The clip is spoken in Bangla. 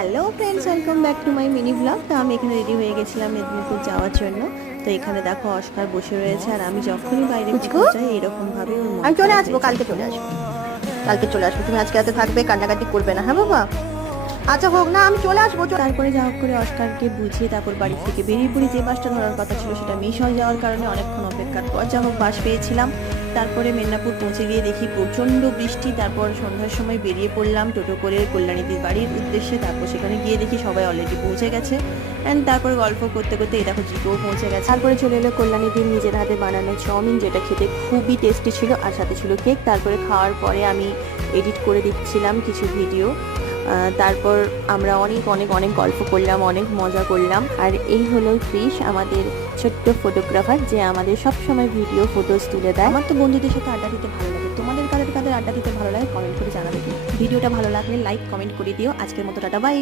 Hello friends, welcome back to my mini blog. তো আমি এখানে রেডি হয়ে গেছিলাম মেদিনীপুর যাওয়ার জন্য। তো এখানে দেখো অস্কার বসে রয়েছে, আর আমি যখনই বাইরে পুচকু, কোথাও যাই এরকম ভাবে ওর মন আমি চলে খারাপ আসবো, হয়ে যায়। কালকে চলে আসবো। কালকে চলে আসবো, তুমি আজকে রাতে থাকবে, কান্নাকাটি করবে না, হ্যাঁ বাবা? আচ্ছা হোক না, আমি চলে আসবো। তারপরে যা হোক করে অস্কারকে বুঝিয়ে তারপর বাড়ি থেকে বেরিয়ে পড়ি। যে বাসটা ধরার কথা ছিল সেটা মিস হয়ে যাওয়ার কারণে অনেকক্ষণ অপেক্ষার পর যা হোক বাস পেয়েছিলাম। তারপরে মেদিনীপুর পৌঁছে গিয়ে দেখি প্রচণ্ড বৃষ্টি। তারপর সন্ধ্যার সময় বেরিয়ে পড়লাম টোটো করে কল্যাণীদির বাড়ির উদ্দেশ্যে। তারপর সেখানে গিয়ে দেখি সবাই অলরেডি পৌঁছে গেছে। অ্যান্ড তারপরে গল্প করতে করতে এই দেখো জিপেও পৌঁছে গেছে। তারপরে চলে এলো কল্যাণীদির নিজের হাতে বানানো চাউমিন, যেটা খেতে খুবই টেস্টি ছিল, আর সাথে ছিল কেক। তারপরে খাওয়ার পরে আমি এডিট করে দিচ্ছিলাম কিছু ভিডিও। তারপর আমরা অনেক অনেক অনেক গল্প করলাম, অনেক মজা করলাম। আর এই হলো ক্রিশ, আমাদের ছোট্ট ফটোগ্রাফার, যে আমাদের সব সময় ভিডিও ফটোস তুলে দেয়। আমার তো বন্ধুদের সাথে আড্ডা দিতে ভালো লাগে। তোমাদের কাদের কাদের আড্ডা দিতে ভালো লাগে কমেন্ট করে জানাবে। ভিডিওটা ভালো লাগলে লাইক কমেন্ট করে দিও। আজকের মতো টাটা, বাই।